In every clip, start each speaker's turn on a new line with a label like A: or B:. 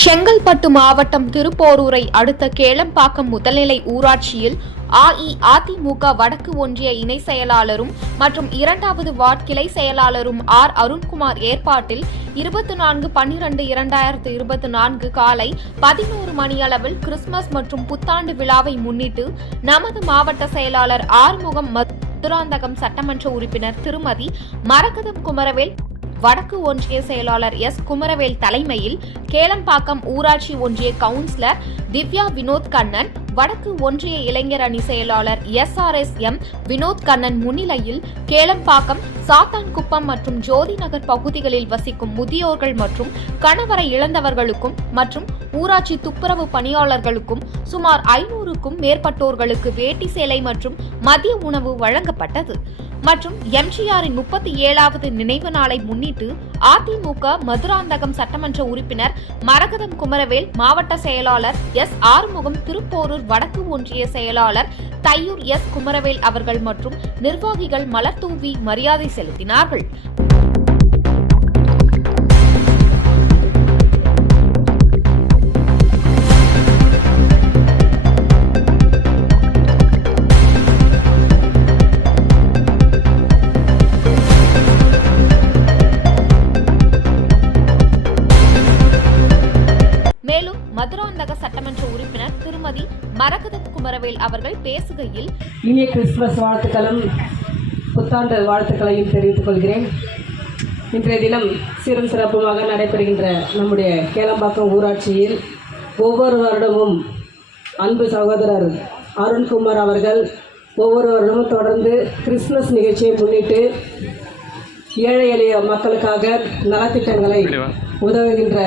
A: செங்கல்பட்டு மாவட்டம் திருப்போரூரை அடுத்த கேளம்பாக்கம் முதல்நிலை ஊராட்சியில் அஇஅதிமுக வடக்கு ஒன்றிய இணை செயலாளரும் மற்றும் இரண்டாவது வார்ட் கிளை செயலாளரும் ஆர். அருண்குமார் ஏற்பாட்டில் இருபத்தி நான்கு பன்னிரண்டு இரண்டாயிரத்து இருபத்தி நான்கு காலை பதினோரு மணியளவில் கிறிஸ்துமஸ் மற்றும் புத்தாண்டு விழாவை முன்னிட்டு நமது மாவட்ட செயலாளர் ஆறுமுகம் மதுராந்தகம் சட்டமன்ற உறுப்பினர் திருமதி மரகதம் குமரவேல் வடக்கு ஒன்றிய செயலாளர் எஸ். குமரவேல் தலைமையில் கேளம்பாக்கம் ஊராட்சி ஒன்றிய கவுன்சிலர் திவ்யா வினோத் கண்ணன் வடக்கு ஒன்றிய இளைஞர் அணி செயலாளர் S R S M. Vinoth Kannan முன்னிலையில் கேளம்பாக்கம் சாத்தான்குப்பம் மற்றும் ஜோதி நகர் பகுதிகளில் வசிக்கும் முதியோர்கள் மற்றும் கணவரை இழந்தவர்களுக்கும் மற்றும் ஊராட்சி துப்புரவு பணியாளர்களுக்கும் சுமார் ஐநூறு ஐநூறுக்கும் மேற்பட்டோர்களுக்கு வேட்டி சேலை மற்றும் மதிய உணவு வழங்கப்பட்டது. மற்றும் எம்ஜிஆரின் முப்பத்தி ஏழாவது நினைவு நாளை முன்னிட்டு அதிமுக மதுராந்தகம் சட்டமன்ற உறுப்பினர் மரகதம் குமரவேல் மாவட்ட செயலாளர் எஸ் ஆறுமுகம் திருப்போரூர் வடக்கு ஒன்றிய செயலாளர் தையூர் எஸ் குமரவேல் அவர்கள் மற்றும் நிர்வாகிகள் மலர் தூவி மரியாதை செலுத்தினார்கள். குமரவேல் அவர்கள் பேசுகையில்
B: இனிய கிறிஸ்துமஸ் வாழ்த்துக்களும் புத்தாண்டு வாழ்த்துக்களையும் தெரிவித்துக் கொள்கிறேன். இன்றைய தினம் சீரும் சிறப்புமாக நடைபெறுகின்ற நம்முடைய கேளம்பாக்கம் ஊராட்சியில் ஒவ்வொரு வருடமும் அன்பு சகோதரர் அருண்குமார் அவர்கள் ஒவ்வொரு வருடமும் தொடர்ந்து கிறிஸ்துமஸ் நிகழ்ச்சியை முன்னிட்டு ஏழை எளிய மக்களுக்காக நலத்திட்டங்களை உதவுகின்ற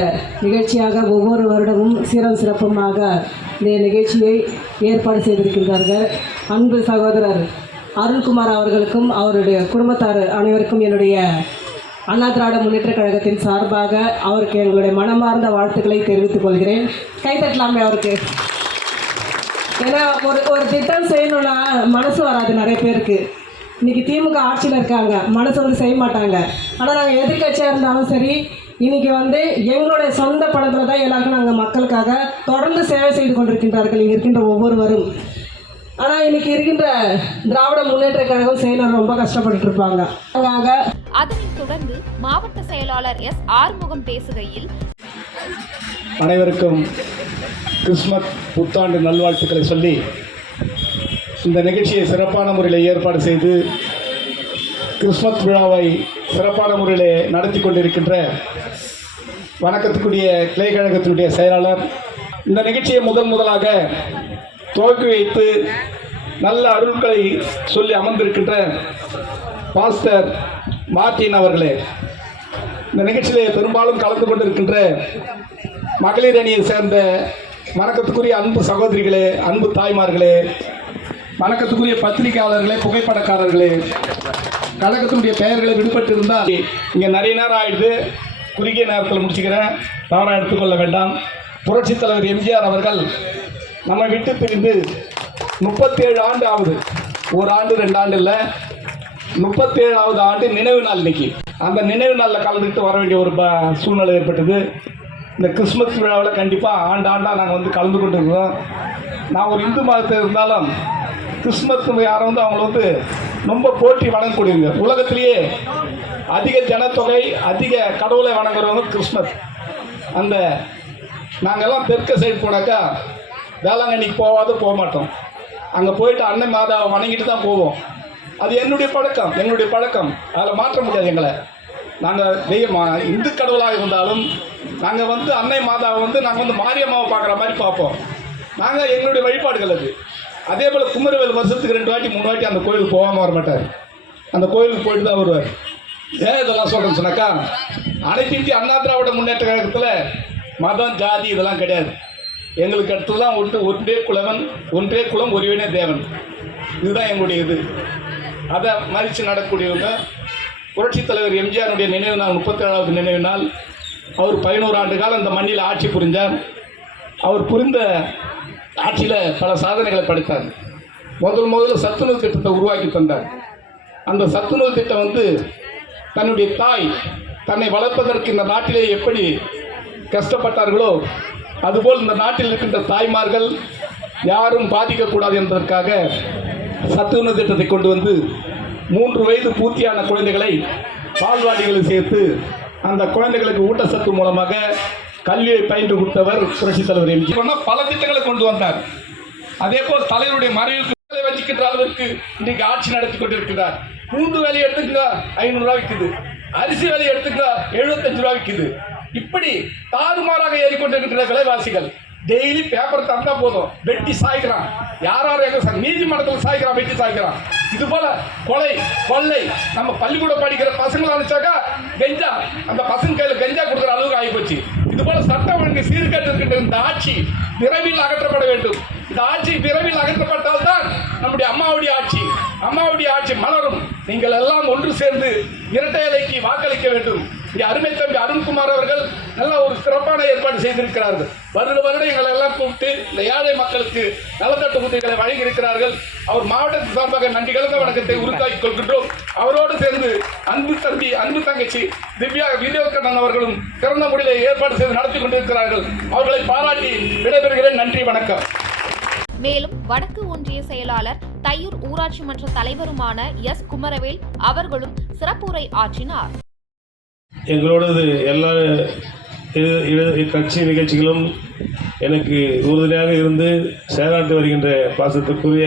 B: நிகழ்ச்சியாக ஒவ்வொரு வருடமும் சீரம் சிறப்புமாக இந்த நிகழ்ச்சியை ஏற்பாடு செய்திருக்கின்றார்கள். அன்பு சகோதரர் அருண்குமார் அவர்களுக்கும் அவருடைய குடும்பத்தார் அனைவருக்கும் என்னுடைய அண்ணா திராவிட முன்னேற்ற கழகத்தின் சார்பாக அவருக்கு எங்களுடைய மனமார்ந்த வாழ்த்துக்களை தெரிவித்துக் கொள்கிறேன். கைத்தட்டலாமே அவருக்கு. ஏன்னா ஒரு ஒரு திட்டம் செய்யணும்னா மனசு வராது நிறைய பேருக்கு. இன்னைக்கு திமுக ஆட்சியில் இருக்காங்க. மனசு வந்து செய்ய மாட்டாங்க. ஆனால் நாங்கள் எதிர்க்கட்சியாக இருந்தாலும் சரி இன்னைக்கு வந்து எங்களுடைய சொந்த பணத்தில் தான் எல்லாருக்கும் நாங்கள் மக்களுக்காக தொடர்ந்து சேவை செய்து கொண்டிருக்கின்றார்கள். இங்கே இருக்கின்ற ஒவ்வொருவரும். ஆனால் இன்னைக்கு இருக்கின்ற திராவிட முன்னேற்ற கழகம் செயலர் ரொம்ப கஷ்டப்பட்டு இருப்பாங்க.
A: அதனைத் தொடர்ந்து மாவட்ட செயலாளர் எஸ். ஆறுமுகம் பேசுகையில்
C: அனைவருக்கும் கிறிஸ்மஸ் புத்தாண்டு நல்வாழ்த்துக்களை சொல்லி இந்த நிகழ்ச்சியை சிறப்பான முறையில் ஏற்பாடு செய்து கிறிஸ்மஸ் விழாவை சிறப்பான முறையில் நடத்தி கொண்டிருக்கின்ற வணக்கத்துக்குரிய கிளை கழகத்தினுடைய செயலாளர் இந்த நிகழ்ச்சியை முதன் முதலாக துவக்கி வைத்து நல்ல அருள்களை சொல்லி அமர்ந்திருக்கின்ற பாஸ்டர் மார்டின் அவர்களே இந்த நிகழ்ச்சியிலே பெரும்பாலும் கலந்து கொண்டிருக்கின்ற மகளிர் அணியை சேர்ந்த வணக்கத்துக்குரிய அன்பு சகோதரிகளே அன்பு தாய்மார்களே வணக்கத்துக்குரிய பத்திரிகையாளர்களே புகைப்படக்காரர்களே கழகத்தினுடைய பெயர்களை விடுபட்டு இருந்தால் இங்கே நிறைய நேரம் ஆயிடுது. குறுகிய நேரத்தில் முடிச்சுக்கிறேன். தவறாக எடுத்துக்கொள்ள வேண்டாம். புரட்சித் தலைவர் எம்ஜிஆர் அவர்கள் நம்ம விட்டு பிரிந்து முப்பத்தேழு ஆண்டு ஆகுது. ஒரு ஆண்டு ரெண்டு ஆண்டு இல்லை. முப்பத்தேழாவது ஆண்டு நினைவு நாள் இன்னைக்கு. அந்த நினைவு நாளில் கலந்துக்கிட்டு வர வேண்டிய ஒரு ப சூழ்நிலை ஏற்பட்டது. இந்த கிறிஸ்மஸ் விழாவில் கண்டிப்பாக ஆண்டு ஆண்டாக நாங்கள் வந்து கலந்து கொண்டு இருக்கிறோம் நான் ஒரு இந்து மதத்தில் இருந்தாலும் கிறிஸ்மஸ் யாரை வந்து அவங்கள வந்து ரொம்ப போட்டி வணங்கக்கூடியவங்க. உலகத்திலேயே அதிக ஜனத்தொகை அதிக கடவுளை வணங்குறவங்க கிறிஸ்மஸ். அந்த நாங்கள்லாம் தெற்க சைடு போனாக்கா வேளாங்கண்ணிக்கு போகாத போக மாட்டோம். அங்கே போயிட்டு அன்னை மாதாவை வணங்கிட்டு தான் போவோம். அது என்னுடைய பழக்கம் எங்களுடைய பழக்கம். அதில் மாற்ற முடியாது எங்களை. நாங்கள் தெய்வமா இந்து கடவுளாக இருந்தாலும் நாங்கள் வந்து அன்னை மாதாவை வந்து நாங்கள் வந்து மாரியம்மாவை பார்க்குற மாதிரி பார்ப்போம். நாங்கள் எங்களுடைய வழிபாடுகள் அது. அதே போல் குமரவேல் வருஷத்துக்கு ரெண்டு வாட்டி மூணு வாட்டி அந்த கோயிலுக்கு போகாமல் வர மாட்டார். அந்த கோயிலுக்கு போயிட்டு தான் வருவார். ஏன் இதெல்லாம் சொல்கிறேன்னு சொன்னாக்கா அனைத்து இந்திய அண்ணா திராவிட முன்னேற்ற கழகத்தில் மதம் ஜாதி இதெல்லாம் கிடையாது. எங்களுக்கு அடுத்து தான் ஒன்று ஒன்றே குலவன் ஒன்றே குலம் ஒருவனே தேவன். இதுதான் எங்களுடைய இது. அதை மதித்து நடக்கக்கூடியவங்க புரட்சித் தலைவர் எம்ஜிஆருடைய நினைவு நாள் முப்பத்தேழாவது நினைவு நாள் அவர் பதினோரு ஆண்டு காலம் இந்த மண்ணில் ஆட்சி புரிஞ்சார். அவர் புரிந்த ஆட்சியில் பல சாதனைகளை படைத்தார். முதல் முதல்ல சத்துணவு திட்டத்தை உருவாக்கி தந்தார். அந்த சத்துணவு திட்டம் வந்து தன்னுடைய தாய் தன்னை வளர்ப்பதற்கு இந்த நாட்டிலே எப்படி கஷ்டப்பட்டார்களோ அதுபோல் இந்த நாட்டில் இருக்கின்ற தாய்மார்கள் யாரும் பாதிக்கக்கூடாது என்பதற்காக சத்துணவு திட்டத்தை கொண்டு வந்து மூன்று வயது பூர்த்தியான குழந்தைகளை பால்வாடிகளில் சேர்த்து அந்த குழந்தைகளுக்கு ஊட்டச்சத்து மூலமாக கல்வியை பயின்று கொடுத்தவர் புரட்சித் தலைவர் எம்ஜி பல திட்டங்களை கொண்டு வந்தார். அதே போல் தலைவருடைய மறைவுக்கு வச்சுக்கின்ற அளவிற்கு இன்றைக்கு ஆட்சி நடத்தி கொண்டிருக்கிறார். மூன்று விலையை எடுத்துக்கங்க ஐநூறுரூவா விற்குது அரிசி விலையை எடுத்துக்க எழுபத்தஞ்சு ரூபா விற்குது இப்படி தாறுமாறாக ஏறிக்கொண்டிருக்கிற விலைவாசிகள் டெய்லி பேப்பர் தந்தா போதும். வெட்டி சாய்க்கிறான். யார் யார் எங்க சா- நீதிமன்றத்தில் சாய்க்கிறான் வெட்டி சாய்க்கிறான். இது போல கொலை கொள்ளை நம்ம பள்ளிக்கூடம் படிக்கிற பசங்களை அனுப்பிச்சாக்கா கெஞ்சா அந்த பசங்க கையில் கெஞ்சா கொடுக்குற அளவுக்கு ஆகிப்போச்சு. இது போல சட்டம் ஒழுங்கு சீர்கேட்டு இருக்கின்ற இந்த ஆட்சி விரைவில் அகற்றப்பட வேண்டும். இந்த ஆட்சி விரைவில் அகற்றப்பட்டால்தான் நம்முடைய அம்மாவுடைய ஆட்சி அம்மாவுடைய ஆட்சி மலரும். நீங்கள் எல்லாம் ஒன்று சேர்ந்து இரட்டை இலைக்கு வாக்களிக்க வேண்டும். இங்கே அருமை தம்பி அருண்குமார் அவர்கள் நல்ல ஒரு சிறப்பான ஏற்பாடு செய்திருக்கிறார்கள். வருட வருடம் எங்களை எல்லாம் கூப்பிட்டு இந்த ஏழை மக்களுக்கு நலத்தட்டு உதவிகளை வழங்கி இருக்கிறார்கள் அவர் மாவட்டத்தின் சார்பாக நன்றி கலந்த வணக்கத்தை உருவாக்கிக் கொள்கின்றோம். அவரோடு சேர்ந்து அன்பு தம்பி அன்பு தங்கச்சி திவ்யா வீரேவக்கண்ணன் அவர்களும் சிறந்த முடியலை ஏற்பாடு செய்து நடத்தி கொண்டிருக்கிறார்கள். அவர்களை பாராட்டி விடைபெறுகிறேன். நன்றி வணக்கம்.
A: மேலும் வடக்கு ஒன்றிய செயலாளர் தையூர் ஊராட்சி மன்ற தலைவருமான எஸ் குமரவேல் அவர்களும் சிறப்புரை ஆற்றினார்.
D: எங்களோடது எல்லா இ- கட்சி நிகழ்ச்சிகளும் எனக்கு உறுதுணையாக இருந்து செயலாற்றி வருகின்ற பாசத்துக்குரிய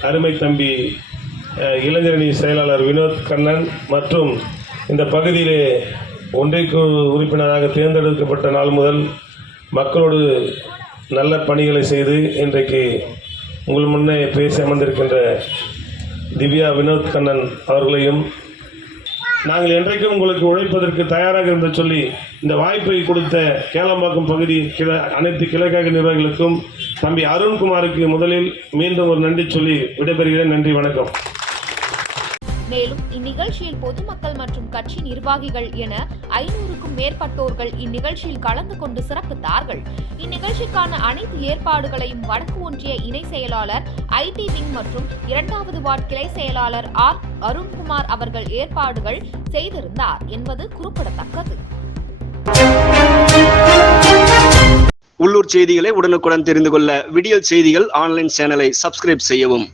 D: அருமை தம்பி இளைஞரணி செயலாளர் வினோத் கண்ணன் மற்றும் இந்த பகுதியிலே ஒன்றிற்கு உறுப்பினராக தேர்ந்தெடுக்கப்பட்ட நாள் முதல் மக்களோடு நல்ல பணிகளை செய்து இன்றைக்கு உங்கள் முன்னே பேசி அமர்ந்திருக்கின்ற திவ்யா வினோத் கண்ணன் அவர்களையும் நாங்கள் என்றைக்கும் உங்களுக்கு உழைப்பதற்கு தயாராக இருந்த சொல்லி இந்த வாய்ப்பை கொடுத்த கேளம்பாக்கம் பகுதி கிள அனைத்து கிழக்காக நிர்வாகிகளுக்கும் தம்பி அருண்குமாருக்கு முதலில் மீண்டும் ஒரு நன்றி சொல்லி விடைபெறுகிறேன். நன்றி வணக்கம்.
A: மேலும் இந்நிகழ்ச்சியில் பொதுமக்கள் மற்றும் கட்சி நிர்வாகிகள் என ஐநூறுக்கும் மேற்பட்டோர்கள் இந்நிகழ்ச்சியில் கலந்து கொண்டு சிறப்பித்தார்கள். இந்நிகழ்ச்சிக்கான அனைத்து ஏற்பாடுகளையும் வடக்கு ஒன்றிய இணை செயலாளர் ஐடி விங் மற்றும் இரண்டாவது வார்டு கிளை செயலாளர் ஆர் அருண்குமார் அவர்கள் ஏற்பாடுகள் செய்திருந்தார் என்பது குறிப்பிடத்தக்கது.
E: உள்ளூர் செய்திகளை உடனுக்குடன் தெரிந்து கொள்ள விடியல் செய்திகள் ஆன்லைன் சேனலை சப்ஸ்கிரைப் செய்யவும்.